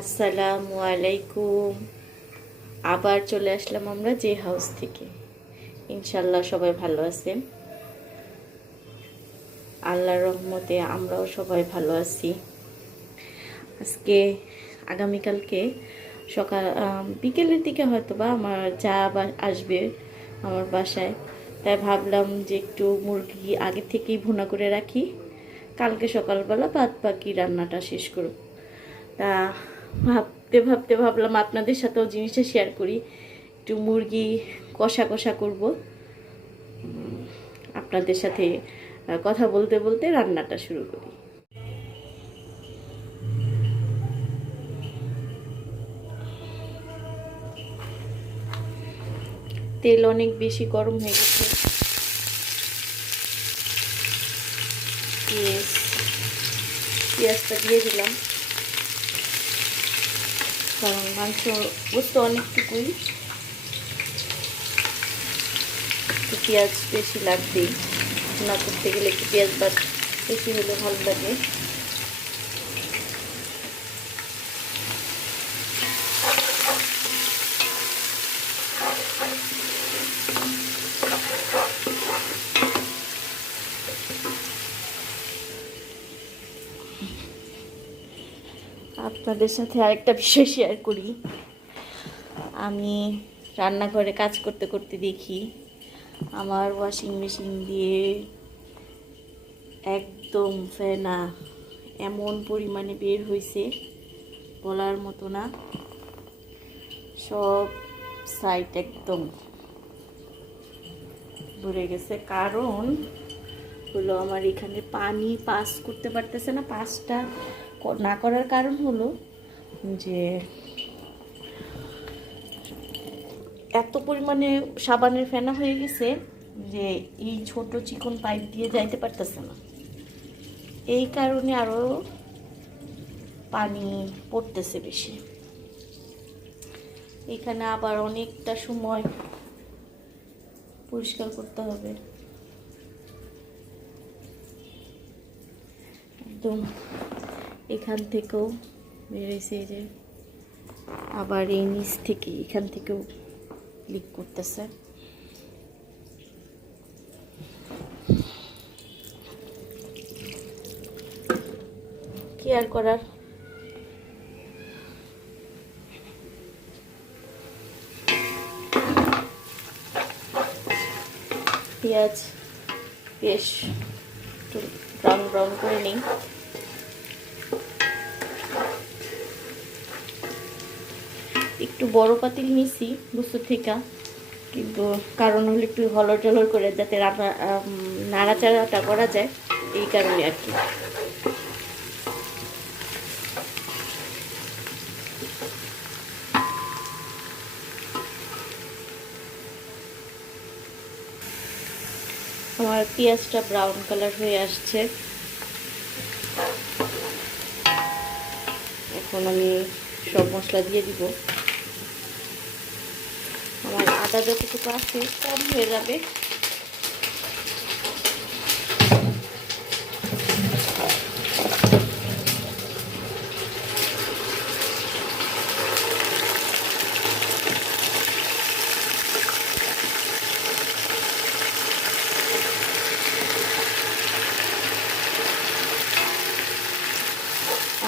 আসসালামু আলাইকুম। আবার চলে আসলাম আমরা যে হাউস থেকে। ইনশাল্লাহ সবাই ভালো আছেন। আল্লাহর রহমতে আমরাও সবাই ভালো আছি। আজকে আগামীকালকে সকাল বিকেলের দিকে হয়তো বা আমার যা আসবে আমার বাসায়, তাই ভাবলাম যে একটু মুরগি আগে থেকেই ভুনা করে রাখি, কালকে সকালবেলা বাদ বাকি রান্নাটা শেষ করব। তা ভাবতে ভাবতে ভাবলাম আপনাদের সাথেও জিনিসটা শেয়ার করি। একটু মুরগি কষা কষা করব আপনাদের সাথে, কথা বলতে বলতে রান্নাটা শুরু করি। তেল অনেক বেশি গরম হয়ে গেছে। পেঁয়াজটা দিয়ে দিলাম, কারণ মাংস গোস্ত অনেকটুকুই, একটু পেঁয়াজ বেশি লাগবেই। রান্না করতে গেলে একটু পেঁয়াজ বাদ বেশি হলে ভালো লাগে। আপনাদের সাথে আরেকটা বিষয় শেয়ার করি। আমি রান্নাঘরে কাজ করতে করতে দেখি আমার ওয়াশিং মেশিন দিয়ে একদম ফেনা এমন পরিমাণে বের হয়েছে বলার মতো না। সব সাইড একদম ভরে গেছে। কারণ হলো আমার এখানে পানি পাস করতে পারতেছে না। পাসটা না করার কারণ হলো যে এত পরিমাণে সাবানের ফেনা হয়ে গেছে যে এই ছোট চিকন পাইপ দিয়ে যাইতে পারতেছে না। এই কারণে আরো পানি পড়তেছে বেশি। এখানে আবার অনেকটা সময় পরিষ্কার করতে হবে। একদম এখান থেকেও বেরিয়েছে, যে আবার এই নিচ থেকে এখান থেকেও লিক করতেছে। কি আর করার। পেঁয়াজ বেশ একটু ব্রাউন ব্রাউন করে নিই। একটু বড় পাতিল নিছি বুঝতে থেকে, কিন্তু কারণ হলো একটু হলর জলর করে যাতে নাড়াচাড়াটা করা যায়, এই কারণে আর কি। আমার পেঁয়াজটা ব্রাউন কালার হয়ে আসছে। এখন আমি সব মশলা দিয়ে দিব। আমার আদা যতটুকু আছে কম হয়ে যাবে।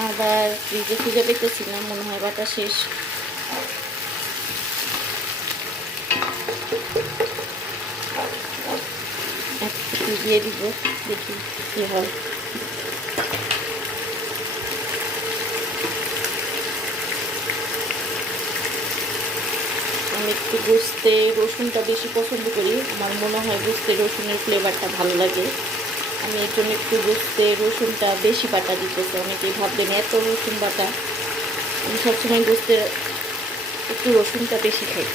আবার ফ্রিজে খুঁজে পেতেছিলাম, মনে হয় বাটা শেষ। একটু দিয়ে দিব, দেখি কি হয়। আমি একটু গোস্তে রসুনটা বেশি পছন্দ করি। আমার মনে হয় গোস্তে রসুনের ফ্লেভারটা ভালো লাগে। আমি এর জন্য একটু গোস্তে রসুনটা বেশি বাটা দিতেছি। অনেকেই ভাববেন এত রসুন বাটা। আমি সবসময় গোস্তে একটু রসুনটা বেশি খাই।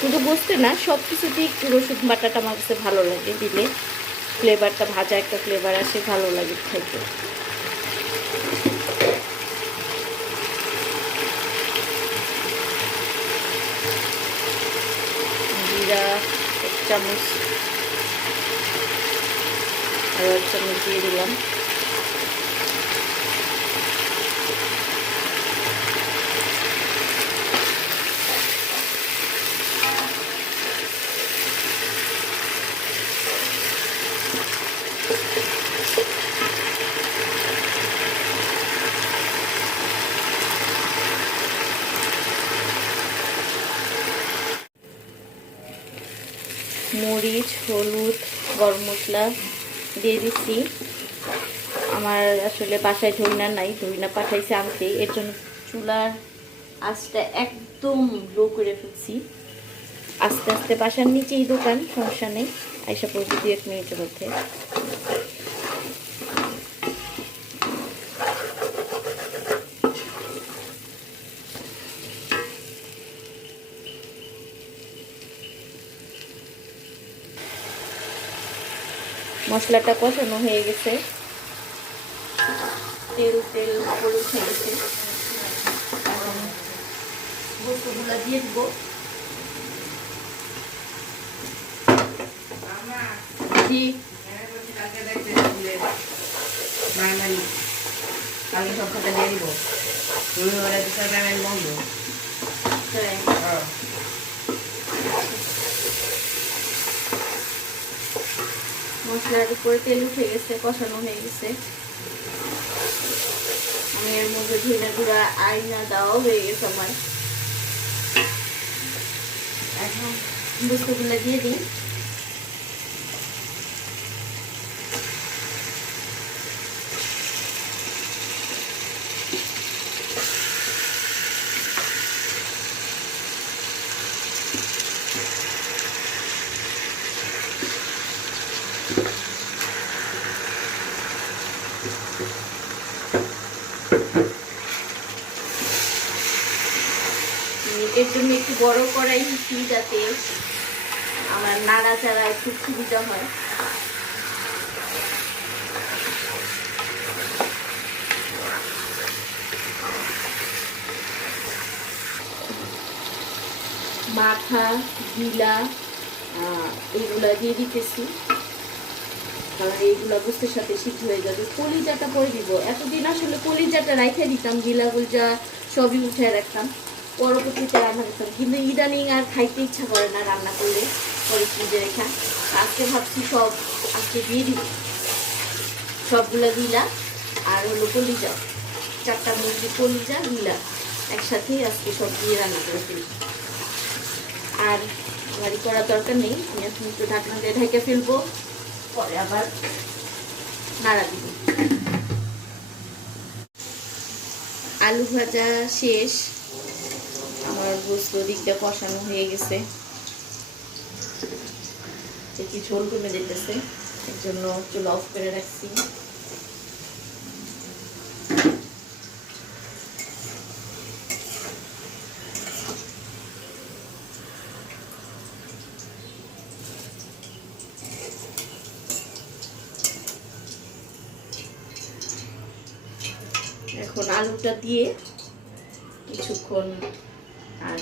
শুধু গোস্তে না, সব কিছুতেই একটু রসুন বাটাটা আমার কাছে ভালো লাগে দিলে। ফ্লেভারটা ভাজা একটা ফ্লেভার আসে, ভালো লাগে খাইতে। জিরা 1 চামচ, আরও 1 চামচ দিয়ে দিলাম। মরিচ, হলুদ, গরম মশলা দিয়ে দিচ্ছি। আমার আসলে বাসায় ধইনা নাই, ধইনা পাঠাইছে আনতে, এর জন্য চুলার আঁচটা একদম লো করে ফেলছি। আস্তে আস্তে বাসার নিচেই দোকান, সমস্যা নেই, আইসা পড়বে 2-1 মিনিটের মধ্যে। মশলাটা কষানো হয়ে গেছে, তেল তেল উপরে উঠে গেছে। এখন গোস্তগুলো দিয়ে দিব। জি কালকে সব খাতা দিয়ে দিব। রবিবারে দুটো পেমেন্ট বন্ধ। মশলার উপরে তেল উঠে গেছে, কষানো হয়ে গেছে। আমি এর মধ্যে ধনে গুঁড়া আইনা দেওয়া হয়ে গেছে আমার। এখন গোস্তগুলো দিয়ে দিই। এর জন্য একটু বড় কড়াই নিচ্ছি, যাতে আমার নাড়াচাড়া একটু সুবিধা হয়। মাথা, গিলা এইগুলা দিয়ে দিতেছি, কারণ এইগুলা গোস্তের সাথে সিদ্ধ হয়ে যাবে। কলিজাটা পরে দিব। এতদিন আসলে কলিজাটা রাইখে দিতাম, গিলা গুলজা সবই উঠে রাখতাম, পরবর্তীতে রান্না করতাম, কিন্তু ইদানিং আর খাইতে ইচ্ছা করে না রান্না করলে, পরে ফ্রিজে রেখা। আজকে ভাবছি সব আজকে দিয়ে দিব, সবগুলা গিলা আর হলো কলিজা, 4টা মুরগি কলিজা গিলা একসাথেই আজকে সব দিয়ে রান্না করে ফেলি। আর ভারী করার দরকার নেই, আমি এখন একটু ঢাকনা দিয়ে ঢেকে ফেলবো, পরে আবার নাড়া দিব। আলু ভাজা শেষ, আমার গোস্ত দিকটা কষানো হয়ে গেছে, একটু ঝোল কমে যেতেছে, এর জন্য চুলা অফ করে রাখছি। এখন আলুটা দিয়ে কিছুক্ষণ আর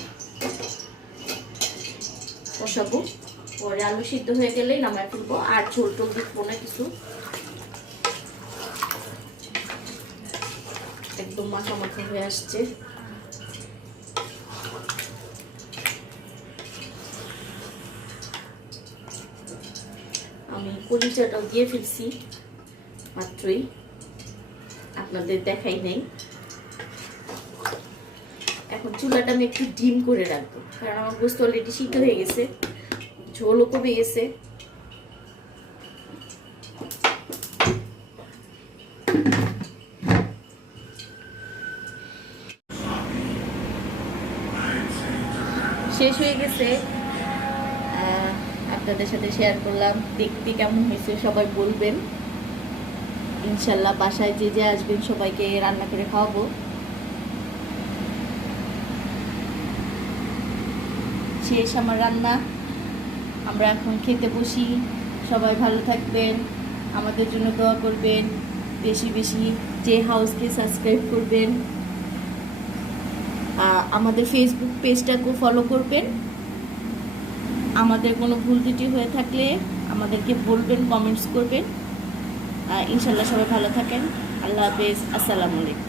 কষাবো, পরে আলু সিদ্ধ হয়ে গেলেই নামাই ফেলবো। আর ঝোল টোল দিবো না কিছু, একদম মাখা মাখা হয়ে আসছে। আমি কলিজাটাও দিয়ে ফেলছি মাত্রই, আপনাদের দেখাই নেই। এখন চুলাটা আমি একটু ডিম করে রাখবো, কারণ আমার গোস্ত অলরেডি সিদ্ধ হয়ে গেছে, ঝোলও কমে গেছে। শেষ হয়ে গেছে, আপনাদের সাথে শেয়ার করলাম। দেখতে কেমন হয়েছে সবাই বলবেন। ইনশাল্লাহ বাসায় যে যে আসবেন সবাইকে রান্না করে খাওয়াবো। শেষ আমার রান্না, আমরা এখন খেতে বসি। সবাই ভালো থাকবেন, আমাদের জন্য দোয়া করবেন, বেশি বেশি যে হাউসকে সাবস্ক্রাইব করবেন, আমাদের ফেসবুক পেজটাকেও ফলো করবেন। আমাদের কোনো ভুল ত্রুটি হয়ে থাকলে আমাদেরকে বলবেন, কমেন্টস করবেন। ইনশাল্লাহ সবাই ভালো থাকেন। আল্লাহ হাফেজ, আসসালামু আলাইকুম।